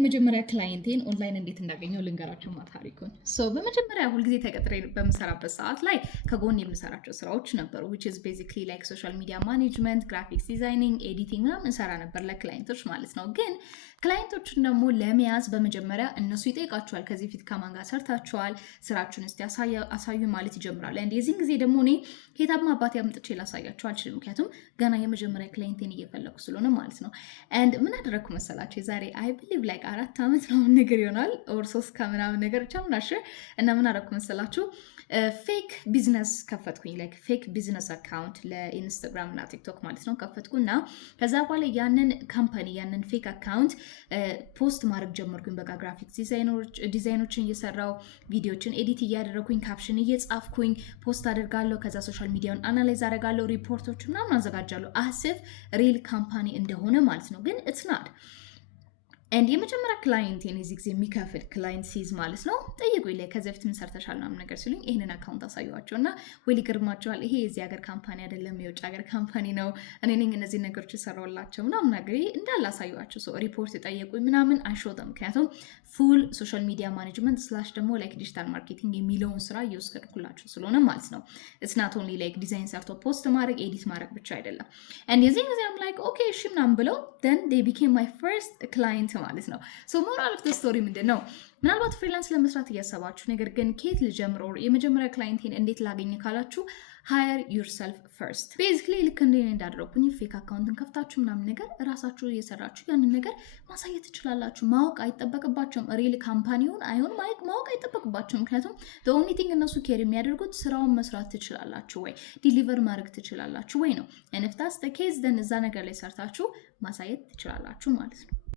የመጀመሪያ ክላይንቴን ኦንላይን እንዴት እንዳገኘው ልንገራቸው ታሪኩን። በመጀመሪያ ሁልጊዜ ተቀጥሬ በምሰራበት ሰዓት ላይ ከጎን የምሰራቸው ስራዎች ነበሩ which is basically like social media management, graphics designing, editing ምናምን እንሰራ ነበር ለክላይንቶች ማለት ነው። ግን ክላይንቶችን ደግሞ ለመያዝ በመጀመሪያ እነሱ ይጠይቃቸዋል ከዚህ ፊት ከማን ጋር ሰርታችኋል፣ ስራችሁን እስቲ አሳዩ ማለት ይጀምራሉ። አንድ የዚህን ጊዜ ደግሞ እኔ ሄታማ አባቴ አምጥቼ ላሳያቸው አልችልም፣ ምክንያቱም ገና የመጀመሪያ ክላይንቴን እየፈለኩ ስለሆነ ማለት ነው። and ምን አደረኩ መሰላችሁ? ዛሬ I believe like 4 ዓመት ነው ነገር ይሆናል or 3 ከምናምን ነገር ብቻ ምናሽ እና ምን አደረኩ መሰላችሁ? ፌክ ቢዝነስ ከፈትኩኝ፣ ላይክ ፌክ ቢዝነስ አካውንት ለኢንስታግራም እና ቲክቶክ ማለት ነው ከፈትኩና ከዛ በኋላ ያንን ካምፓኒ ያንን ፌክ አካውንት ፖስት ማድረግ ጀመርኩኝ። በቃ ግራፊክስ ዲዛይኖችን እየሰራው ቪዲዮችን ኤዲት እያደረኩኝ ካፕሽን እየጻፍኩኝ ፖስት አደርጋለሁ። ከዛ ሶሻል ሚዲያውን አናላይዝ አደርጋለሁ፣ ሪፖርቶች ምናምን አዘጋጃለሁ አስፍ ሪል ካምፓኒ እንደሆነ ማለት ነው። ግን ኢትስ ናት and የመጀመሪያ ክላይንቴን እዚህ ጊዜ የሚከፍል ክላይንት ሲዝ ማለት ነው ጠይቁኝ ላይ ከዚህ በፊት ምን ሰርተሻል ምናምን ነገር ሲሉኝ ይሄንን አካውንት አሳዩዋቸውና ወይ ሊገርማቸዋል፣ ይሄ የዚህ ሀገር ካምፓኒ አይደለም የውጭ ሀገር ካምፓኒ ነው፣ እኔ ነኝ እነዚህ ነገሮች የሰራሁላቸው ምናምን ነገር እንዳለ አሳዩዋቸው። ሶ ሪፖርት ጠየቁኝ ምናምን አንሾተም፣ ምክንያቱም ፉል ሶሻል ሚዲያ ማኔጅመንት ስላሽ ደግሞ ላይክ ዲጂታል ማርኬቲንግ የሚለውን ስራ እየወሰድኩላቸው ስለሆነ ማለት ነው። ኢትስ ናት ኦንሊ ላይክ ዲዛይን ሰርቶ ፖስት ማድረግ ኤዲት ማድረግ ብቻ አይደለም። and የዚህ ጊዜ አም ላይክ ኦኬ እሺ ምናምን ብለው then they became my first client ማለት ነው። ሶ ሞራል ኦፍ ዘ ስቶሪ ምንድን ነው? ምናልባት ፍሪላንስ ለመስራት እያሰባችሁ ነገር ግን ከየት ልጀምር የመጀመሪያ ክላይንቴን እንዴት ላገኝ ካላችሁ hire yourself first። ቤዚክሊ ልክ እንደ እኔ እንዳደረኩኝ ፌክ አካውንትን ከፍታችሁ ምናምን ነገር እራሳችሁ እየሰራችሁ ያንን ነገር ማሳየት ትችላላችሁ። ማወቅ አይጠበቅባቸውም። ሪል ካምፓኒውን አይሆን ማወቅ አይጠበቅባቸውም። ምክንያቱም the only thing እነሱ ኬር የሚያደርጉት ስራውን መስራት ትችላላችሁ ወይ ዲሊቨር ማድረግ ትችላላችሁ ወይ ነው። and if that's the case then እዛ ነገር ላይ ሰርታችሁ ማሳየት ትችላላችሁ ማለት ነው።